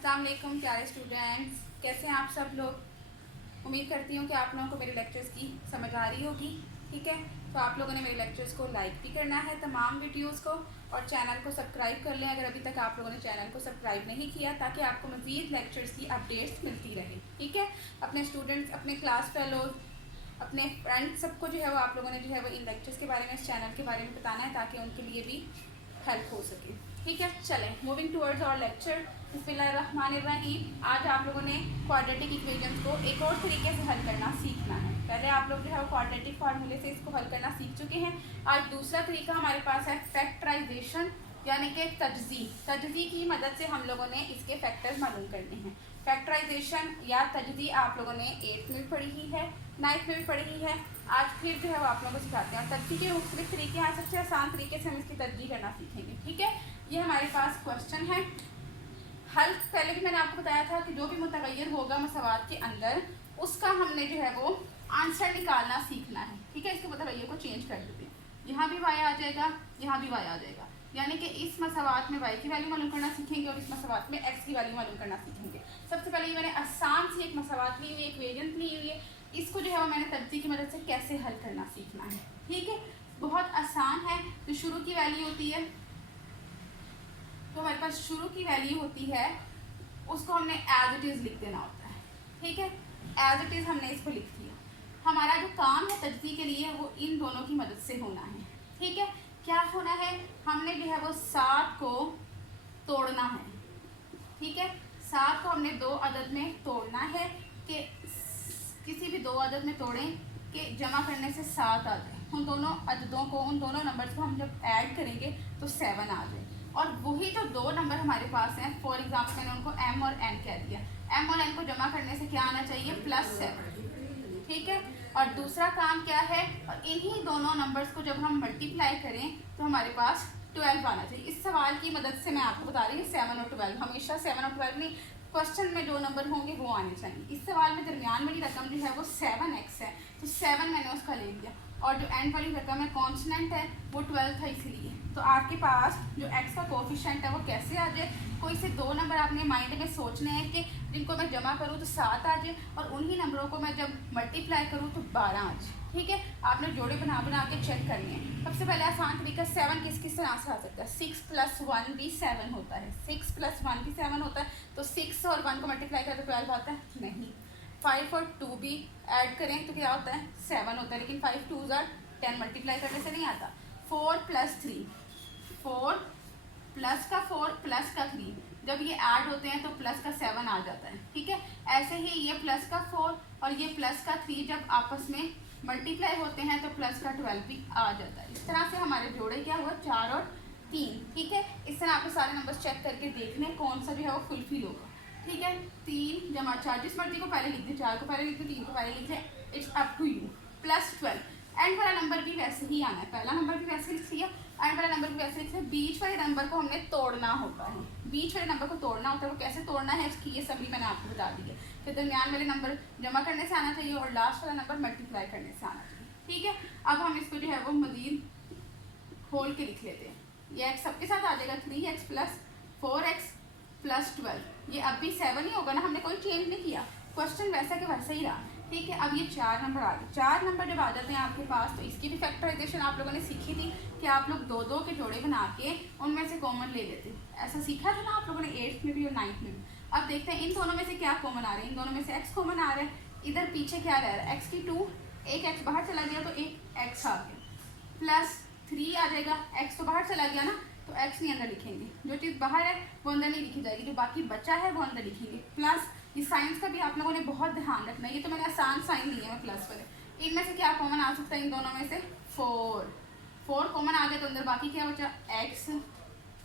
अस्सलाम वालेकुम प्यारे स्टूडेंट्स, कैसे हैं आप सब लोग। उम्मीद करती हूँ कि आप लोगों को मेरे लेक्चर्स की समझ आ रही होगी। ठीक है, तो आप लोगों ने मेरे लेक्चर्स को लाइक भी करना है तमाम वीडियोस को, और चैनल को सब्सक्राइब कर लें अगर अभी तक आप लोगों ने चैनल को सब्सक्राइब नहीं किया, ताकि आपको मज़ीद लेक्चर्स की अपडेट्स मिलती रहे। ठीक है, अपने स्टूडेंट्स, अपने क्लास फेलोज, अपने फ्रेंड्स, सबको जो है वो आप लोगों ने जो है वो इन लेक्चर्स के बारे में, इस चैनल के बारे में बताना है, ताकि उनके लिए भी हेल्प हो सके। ठीक है, चलें मूविंग टुवर्ड्स आवर लेक्चर। बिस्मिल्लाहिर्रहमानिर्रहीम। आज आप लोगों ने क्वाड्रेटिक इक्वेशंस को एक और तरीके से हल करना सीखना है। पहले आप लोग जो है वो क्वाड्रेटिक फार्मूले से इसको हल करना सीख चुके हैं। आज दूसरा तरीका हमारे पास है फैक्टराइजेशन, यानी कि तजज़ी की मदद से हम लोगों ने इसके फैक्टर्स मालूम करने हैं। फैक्टराइजेशन या तजज़ी आप लोगों ने 8th में पढ़ी ही है, 9th में भी पढ़ी ही है। आज फिर जो है वो आप लोगों को सिखाते हैं। और तजज़ी के मुख्तलिफ तरीके हैं, सबसे आसान तरीके से हम इसकी तजज़ी करना सीखेंगे। ठीक है, ये हमारे पास क्वेश्चन है। हल पहले भी मैंने आपको बताया था कि जो भी मुतगय्यर होगा मसवात के अंदर, उसका हमने जो है वो आंसर निकालना सीखना है। ठीक है, इसके मुतगय्यर को चेंज कर देते हैं। यहाँ भी वाई आ जाएगा, यहाँ भी वाई आ जाएगा, यानी कि इस मसवात में वाई की वैल्यू मालूम करना सीखेंगे और इस मसवात में एक्स की वैल्यू मालूम करना सीखेंगे। सबसे पहले मैंने आसान सी एक मसवात ली हुई, एक वेरिएंट ली हुई है। इसको जो है वो मैंने तजज़ी की मदद से कैसे हल करना सीखना है। ठीक है, बहुत आसान है। तो शुरू की वैल्यू होती है, तो हमारे पास शुरू की वैल्यू होती है, उसको हमने एज इट इज़ लिख देना होता है। ठीक है, एज इट इज़ हमने इसको लिख दिया। हमारा जो काम है तजज़ी के लिए वो इन दोनों की मदद से होना है। ठीक है, क्या होना है, हमने जो है वो 7 को तोड़ना है। ठीक है, 7 को हमने 2 अदद में तोड़ना है, कि किसी भी 2 अदद में तोड़ें कि जमा करने से 7 आ जाए। उन दोनों अददों को, उन दोनों नंबर्स को हम जब ऐड करेंगे तो 7 आ जाए। और वही जो 2 नंबर हमारे पास हैं, फॉर एग्जाम्पल मैंने उनको m और n कह दिया। m और n को जमा करने से क्या आना चाहिए, +7। ठीक है, और दूसरा काम क्या है, और इन्हीं दोनों नंबर्स को जब हम मल्टीप्लाई करें तो हमारे पास 12 आना चाहिए। इस सवाल की मदद से मैं आपको बता रही हूँ 7 और 12, हमेशा 7 और 12 नहीं, क्वेश्चन में जो नंबर होंगे वो आने चाहिए। इस सवाल में दरमियान वाली रकम जो है वो 7x है, तो 7 मैंने उसका ले लिया, और जो एंड वाली रकम है कॉन्स्टेंट है वो 12 था, इसलिए। तो आपके पास जो x का कोफिशिएंट है वो कैसे आ जाए, कोई से 2 नंबर आपने माइंड में सोचने हैं कि जिनको मैं जमा करूँ तो 7 आ जाए, और उन्हीं नंबरों को मैं जब मल्टीप्लाई करूँ तो 12 आ जाए। ठीक है, आपने जोड़े बना बना के चेक करने हैं। सबसे पहले आसान तरीका, 7 किस किस तरह से आ सकता है, 6 + 1 भी 7 होता है, 6 + 1 भी 7 होता है। तो 6 और 1 को मल्टीप्लाई करें तो 12 आता है, नहीं। 5 और 2 भी ऐड करें तो क्या होता है, 7 होता है, लेकिन 5 2s are 10 मल्टीप्लाई करने से नहीं आता। 4 + 3, 4 प्लस का 4 प्लस का 3, जब ये ऐड होते हैं तो प्लस का 7 आ जाता है। ठीक है, ऐसे ही ये प्लस का 4 और ये प्लस का 3 जब आपस में मल्टीप्लाई होते हैं तो प्लस का 12 भी आ जाता है। इस तरह से हमारे जोड़े क्या हुआ, 4 और 3। ठीक है, इस तरह आपको सारे नंबर्स चेक करके देखने कौन सा जो है वो फुलफिल होगा। ठीक है, 3 जमा 4, जिस मर्जी को पहले लिख दे, 4 को पहले लिख दे, 3 को पहले लिख दे, it's up to you. +12, and वाला नंबर भी वैसे ही आना है, पहला नंबर भी वैसे लिख लिया, एंड वाला नंबर भी वैसे लिख लिया। बीच वाले नंबर को हमने तोड़ना होता है, बीच वाले नंबर को तोड़ना होता है। वो कैसे तोड़ना है इसकी ये सभी मैंने आपको बता दी है, कि दरमियान वाले नंबर जमा करने से आना चाहिए और लास्ट वाला नंबर मल्टीप्लाई करने से आना चाहिए। ठीक है, अब हम इसको जो है वो मजीद खोल के लिख लेते हैं। ये x सबके साथ आ जाएगा, 3x + 4x + 12। ये अब भी 7 ही होगा ना, हमने कोई चेंज नहीं किया, क्वेश्चन वैसा के वैसा ही रहा। ठीक है, अब ये 4 नंबर आ गए। 4 नंबर जब आ जाते हैं आपके पास, तो इसकी भी फैक्टराइजेशन आप लोगों ने सीखी थी कि आप लोग 2-2 के जोड़े बना के उनमें से कॉमन ले लेते। ऐसा सीखा था ना आप लोगों ने 8th में भी और 9th में भी। अब देखते हैं इन दोनों में से क्या कॉमन आ रहे हैं। इन दोनों में से x कॉमन आ रहा है, इधर पीछे क्या रह रहा है, x की 2, एक x बाहर चला गया तो एक x आ गया, +3 आ जाएगा। x तो बाहर चला गया ना, तो x नहीं अंदर लिखेंगे, जो चीज़ बाहर है वो अंदर नहीं लिखी जाएगी, जो बाकी बचा है वो अंदर लिखेंगे। प्लस ये साइंस का भी आप लोगों ने बहुत ध्यान रखना है, ये तो मैंने आसान साइन लिए हैं प्लस वाले। इनमें से क्या कॉमन आ सकता है, इन दोनों में से 4 कॉमन आ गए, तो अंदर बाकी क्या बचा, x।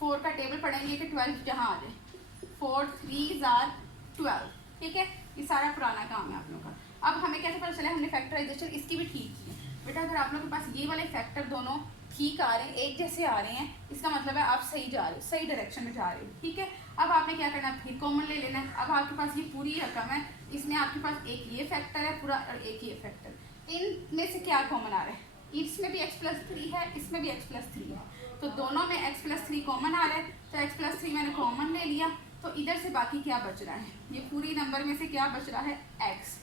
4 का टेबल पढ़ेंगे कि 12 जहाँ आ जाए, 4 3s are 12। ठीक है, ये सारा पुराना काम है आप लोगों का। अब हमें कैसे पता चला, हमने फैक्टराइजेशन इसकी भी ठीक की है। बेटा अगर आप लोगों के पास ये वाले फैक्टर दोनों ठीक आ रहे हैं, एक जैसे आ रहे हैं, इसका मतलब है आप सही जा रहे हो, सही डायरेक्शन में जा रहे हो। ठीक है, अब आपने क्या करना है, फिर कॉमन ले लेना है। अब आपके पास ये पूरी रकम है, इसमें आपके पास एक ये फैक्टर है पूरा और एक ये फैक्टर। इनमें से क्या कॉमन आ रहा है, इसमें भी x + 3 है, इसमें भी x + 3 है, तो दोनों में x + 3 कॉमन आ रहा है, तो x + 3 मैंने कॉमन ले लिया। तो इधर से बाकी क्या बच रहा है, ये पूरी नंबर में से क्या बच रहा है x,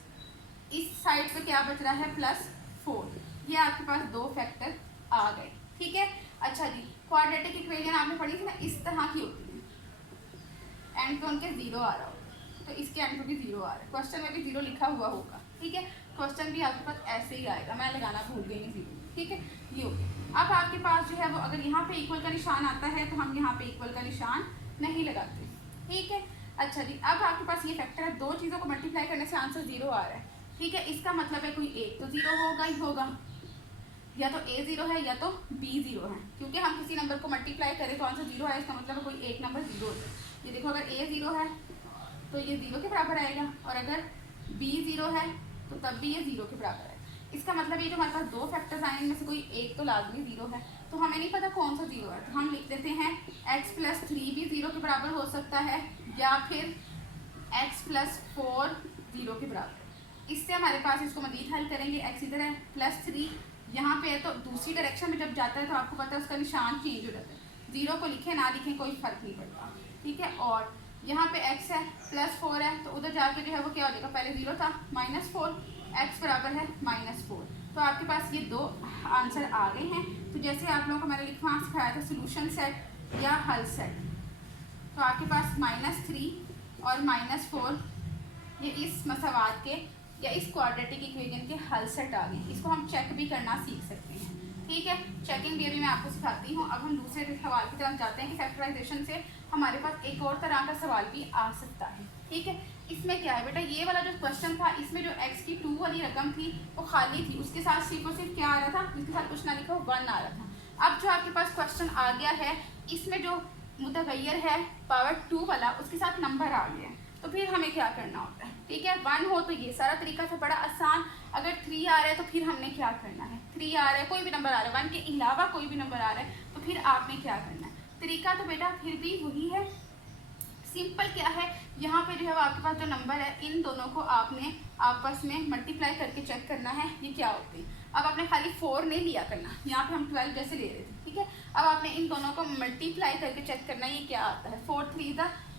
इस साइड पे क्या बच रहा है +4। ये आपके पास दो फैक्टर आ गए, ठीक है। अच्छा जी, क्वाड्रेटिक इक्वेशन आपने पढ़ी थी ना, इस तरह की होती है, एंड पे उनके 0 आ रहा होगा, तो इसके एंड पे भी 0 आ रहा है, क्वेश्चन में भी 0 लिखा हुआ होगा, ठीक है। क्वेश्चन भी आपके पास ऐसे ही आएगा, मैं लगाना भूल गई 0, ठीक है। ये हो गया। अब आपके पास जो है वो अगर यहाँ पे इक्वल का निशान आता है तो हम यहाँ पे इक्वल का निशान नहीं लगाते, ठीक है। अच्छा जी, अब आपके पास ये फैक्टर है, दो चीज़ों को मल्टीप्लाई करने से आंसर 0 आ रहा है, ठीक है। इसका मतलब है कोई एक तो 0 होगा ही होगा, या तो a 0 है या तो b 0 है, क्योंकि हम किसी नंबर को मल्टीप्लाई करें तो आंसर 0 है, इसका मतलब कोई एक नंबर 0 होता है। ये देखो, अगर a 0 है तो ये 0 के बराबर आएगा, और अगर b 0 है तो तब भी ये 0 के बराबर है। इसका मतलब ये जो हमारे पास दो फैक्टर्स आए इनमें से कोई एक तो लाजमी 0 है, तो हमें नहीं पता कौन सा 0 है, तो हम लिख देते हैं x + 3 भी 0 के बराबर हो सकता है, या फिर x + 4 0 के बराबर। इससे हमारे पास इसको मजीद हल करेंगे, x इधर है +3 यहाँ पे है, तो दूसरी डायरेक्शन में जब जाता है तो आपको पता है उसका निशान चेंज हो जाता है, 0 को लिखें ना लिखें कोई फ़र्क नहीं पड़ता, ठीक है। और यहाँ पे x है +4 है, तो उधर जाके जो है वो क्या हो जाएगा, पहले 0 था -4, x बराबर है -4। तो आपके पास ये दो आंसर आ गए हैं। तो जैसे आप लोगों को मैंने लिखना सिखाया था सोल्यूशन सेट या हल सेट, तो आपके पास -3 और -4 ये इस मसावात के या इस क्वाड्रेटिक इक्वेशन के हल सेट आ गए। इसको हम चेक भी करना सीख सकते हैं, ठीक है। चेकिंग भी अभी मैं आपको सिखाती हूँ। अब हम दूसरे सवाल की तरफ जाते हैं कि फैक्टराइजेशन से हमारे पास एक और तरह का सवाल भी आ सकता है, ठीक है। इसमें क्या है बेटा, ये वाला जो क्वेश्चन था इसमें जो x की 2 वाली रकम थी वो खाली थी, उसके साथ सिर्फ और सिर्फ क्या आ रहा था, जिसके साथ कुछ ना लिखा 1 आ रहा था। अब जो आपके पास क्वेश्चन आ गया है इसमें जो मुतगय्यर है पावर 2 वाला, उसके साथ नंबर आ गया है, तो फिर हमें क्या करना होता है, ठीक है। 1 हो तो ये सारा तरीका था बड़ा आसान, अगर 3 आ रहा है तो फिर हमने क्या करना है, 3 आ रहा है, कोई भी नंबर आ रहा है 1 के अलावा कोई भी नंबर आ रहा है, तो फिर आपने क्या करना है। तरीका तो बेटा फिर भी वही है, सिंपल क्या है, यहाँ पे जो है आपके पास जो नंबर है इन दोनों को आपने आपस में मल्टीप्लाई करके चेक करना है ये क्या होते हैं। अब आपने खाली 4 नहीं लिया करना, यहाँ पे हम 12 जैसे ले रहे थे, ठीक है। अब आपने इन दोनों को मल्टीप्लाई करके चेक करना है ये क्या आता है, 4 3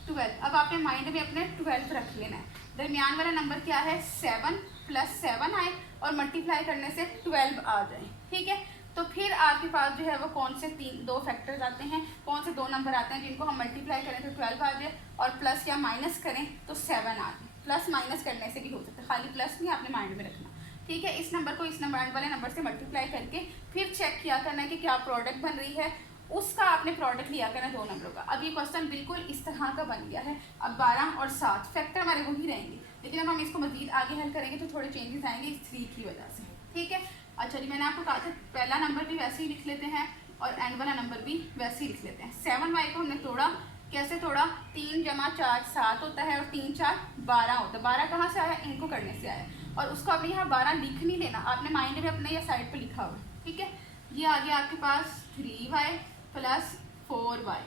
12। अब आपने माइंड में अपने 12 रख लेना है, दरमियान वाला नंबर क्या है 7 + 7 आए और मल्टीप्लाई करने से 12 आ जाए, ठीक है। तो फिर आपके पास जो है वो कौन से दो फैक्टर्स आते हैं, कौन से दो नंबर आते हैं जिनको हम मल्टीप्लाई करें तो 12 आ जाए, और प्लस या माइनस करें तो 7 आ जाए। प्लस माइनस करने से भी हो सकता है, खाली प्लस नहीं आपने माइंड में रखना, ठीक है। इस नंबर को इस नंबर वाले नंबर से मल्टीप्लाई करके फिर चेक किया करना है कि क्या प्रोडक्ट बन रही है, उसका आपने प्रोडक्ट लिया करना दो नंबरों का। अब ये क्वेश्चन बिल्कुल इस तरह का बन गया है। अब 12 और 7 फैक्टर हमारे वही रहेंगे, लेकिन अब हम इसको मजीद आगे हल करेंगे तो थोड़े चेंजेस आएंगे इस 3 की वजह से, ठीक है। अच्छा जी, मैंने आपको कहा था पहला नंबर भी वैसे ही लिख लेते हैं और एंड वाला नंबर भी वैसे ही लिख लेते हैं। 7y को हमने तोड़ा, कैसे तोड़ा, 3 × 4 7 होता है और 3 × 4 12 होता है। 12 कहाँ से आया, इनको करने से आया, और उसको अपने यहाँ 12 लिख नहीं लेना, आपने माइंड में अपने या साइड पे लिखा हुआ, ठीक है। ये आ गया आपके पास 3y + 4y,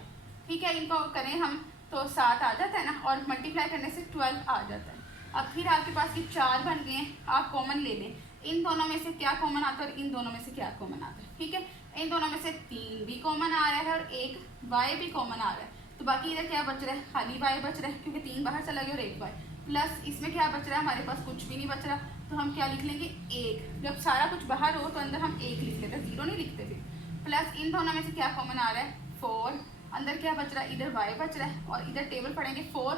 ठीक है। इनको करें हम तो 7 आ जाता है ना, और मल्टीप्लाई करने से 12 आ जाता है। अब फिर आपके पास ये 4 बन गए, आप कॉमन ले लें, इन दोनों में से क्या कॉमन आता है और इन दोनों में से क्या कॉमन आता है, ठीक है। इन दोनों में से 3 भी कॉमन आ रहा है और एक y भी कॉमन आ रहा है, तो बाकी इधर क्या बच रहा है, खाली y बच रहा है क्योंकि 3 बाहर चला गया और एक y, प्लस इसमें क्या बच रहा है, हमारे पास कुछ भी नहीं बच रहा, तो हम क्या लिख लेंगे 1। जब सारा कुछ बाहर हो तो अंदर हम 1 लिख लेते हैं, 0 नहीं लिखते फिर। प्लस इन दोनों में से क्या कॉमन आ रहा है 4, अंदर क्या बच रहा है, इधर y बच रहा है, और इधर टेबल पढ़ेंगे 4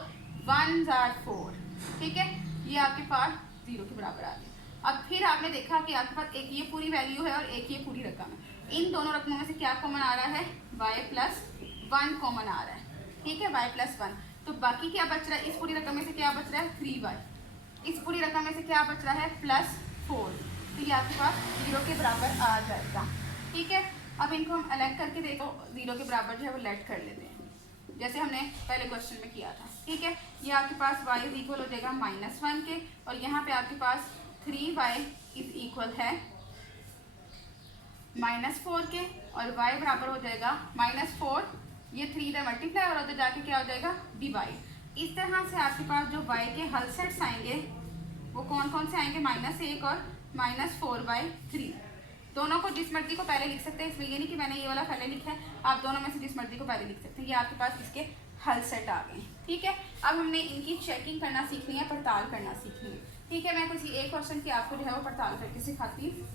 1 4, ठीक है। ये आपके पास 0 के बराबर आ गया। अब फिर आपने देखा कि आपके पास एक ये पूरी वैल्यू है और एक ये पूरी रकम है, इन दोनों रकमों में से क्या कॉमन आ रहा है, y + 1 कॉमन आ रहा है, ठीक है, y + 1। तो बाकी क्या बच रहा है, इस पूरी रकम में से क्या बच रहा है 3y, इस पूरी रकम में से क्या बच रहा है +4, तो ये आपके पास 0 के बराबर आ जाएगा, ठीक है। अब इनको हम अलग करके देखो, 0 के बराबर जो है वो लेट कर लेते हैं जैसे हमने पहले क्वेश्चन में किया था, ठीक है। ये आपके पास y = हो जाएगा -1 के, और यहाँ पे आपके पास 3y = है -4 के, और y बराबर हो जाएगा -4, ये 3 इधर मल्टीप्लाई और उधर जाके क्या हो जाएगा डिवाइड। इस तरह से आपके पास जो y के हल सेट्स आएंगे वो कौन कौन से आएंगे, -1 और -4/3। दोनों को जिस मर्जी को पहले लिख सकते हैं, इसलिए ये नहीं कि मैंने ये वाला पहले लिखा है, आप दोनों में से जिस मर्जी को पहले लिख सकते हैं। ये आपके पास इसके हल सेट आ गए। ठीक है, अब हमने इनकी चेकिंग करना सीखनी है, पड़ताल करना सीखनी है। ठीक है, मैं किसी एक क्वेश्चन की आपको जो है वो पड़ताल करके सिखाती हूँ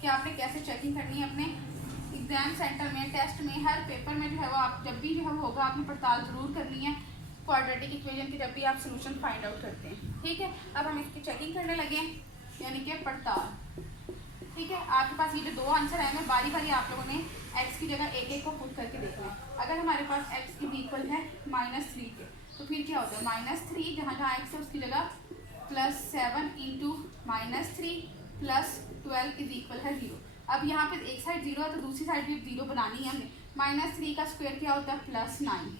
कि आपने कैसे चेकिंग करनी है अपने एग्जाम सेंटर में, टेस्ट में, हर पेपर में जो है वो आप जब भी जो है वो होगा आपने पड़ताल ज़रूर करनी है क्वाड्रेटिक इक्वेशन की जब भी आप सोल्यूशन फाइंड आउट करते हैं। ठीक है, अब हम इसकी चेकिंग करने लगे यानी कि पड़ताल। ठीक है, आपके पास ये जो दो आंसर है, मैं बारी बारी आप लोगों ने x की जगह एक एक को पुट करके देखना है। अगर हमारे पास x इज इक्वल है -3 के, तो फिर क्या होता है -3 जहाँ जहाँ x है उसकी जगह +7 इंटू -3 +12 इज इक्वल है 0। अब यहाँ पे एक साइड 0 है तो दूसरी साइड भी 0 बनानी है हमने। -3 का स्क्वायर क्या होता है +9,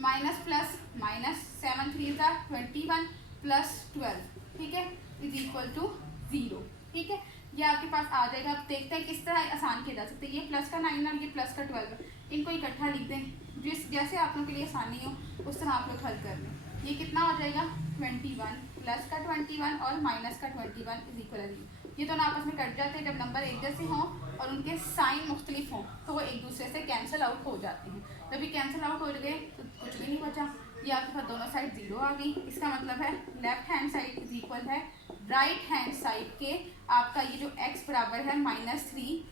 माइनस प्लस माइनस 7 3 21 +12, ठीक है, इज इक्वल टू 0। ठीक है, ये आपके पास आ जाएगा। अब देखते हैं किस तरह आसान किया जा सकता है। ये प्लस का 9 और ये प्लस का 12, इनको इकट्ठा लिख दें, जैसे आप लोगों के लिए आसानी हो उस तरह आप लोग हल कर लें। ये कितना हो जाएगा 21, प्लस का 21 और माइनस का 21 इज इक्वल है 0। ये दोनों आपस में कट जाते हैं जब नंबर एक जैसे हों और उनके साइन मुख्तलिफ हों, तो वो एक दूसरे से कैंसिल आउट हो जाते हैं। जब ये कैंसिल आउट हो गए तो कुछ भी नहीं बचा। ये आपके पास दोनों साइड 0 आ गई। इसका मतलब है left hand side is equal है राइट हैंड साइड के आपका ये जो x बराबर है -3,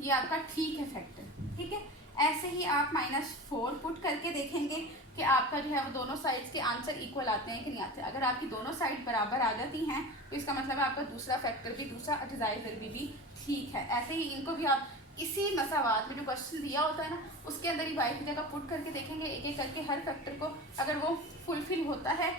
ये आपका ठीक है फैक्टर। ठीक है, ऐसे ही आप -4 पुट करके देखेंगे कि आपका जो है वो दोनों साइड्स के आंसर इक्वल आते हैं कि नहीं आते। अगर आपकी दोनों साइड बराबर आ जाती हैं तो इसका मतलब है आपका दूसरा फैक्टर भी, दूसरा अज्जाई ज़रिबी भी ठीक है। ऐसे ही इनको भी आप इसी मसावात में जो क्वेश्चन दिया होता है ना उसके अंदर ही y की जगह पुट करके देखेंगे एक एक करके हर फैक्टर को। अगर वो फुलफिल होता है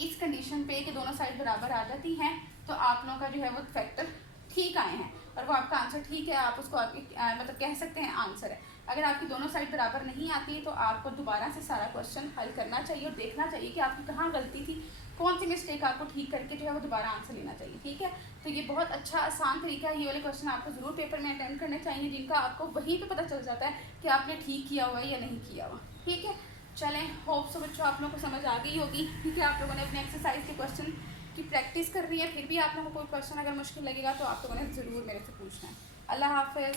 इस कंडीशन पे कि दोनों साइड बराबर आ जाती हैं तो आप लोगों का जो है वो फैक्टर ठीक आए हैं और वो आपका आंसर ठीक है, आप उसको आपकी मतलब कह सकते हैं आंसर है। अगर आपकी दोनों साइड बराबर नहीं आती तो आपको दोबारा से सारा क्वेश्चन हल करना चाहिए और देखना चाहिए कि आपकी कहाँ गलती थी, कौन सी मिस्टेक आपको ठीक करके जो है वो दोबारा आंसर लेना चाहिए। ठीक है, तो ये बहुत अच्छा आसान तरीका है। ये वाले क्वेश्चन आपको ज़रूर पेपर में अटेम्प्ट करने चाहिए जिनका आपको वहीं पे पता चल जाता है कि आपने ठीक किया हुआ है या नहीं किया हुआ। ठीक है, चलें, होप सो बच्चों आप लोगों को समझ आ गई होगी। ठीक है, आप लोगों ने अपने एक्सरसाइज के क्वेश्चन की प्रैक्टिस कर रही है, फिर भी आप लोगों को कोई क्वेश्चन अगर मुश्किल लगेगा तो आप लोगों ने ज़रूर मेरे से पूछना है। अल्लाह हाफ़िज़।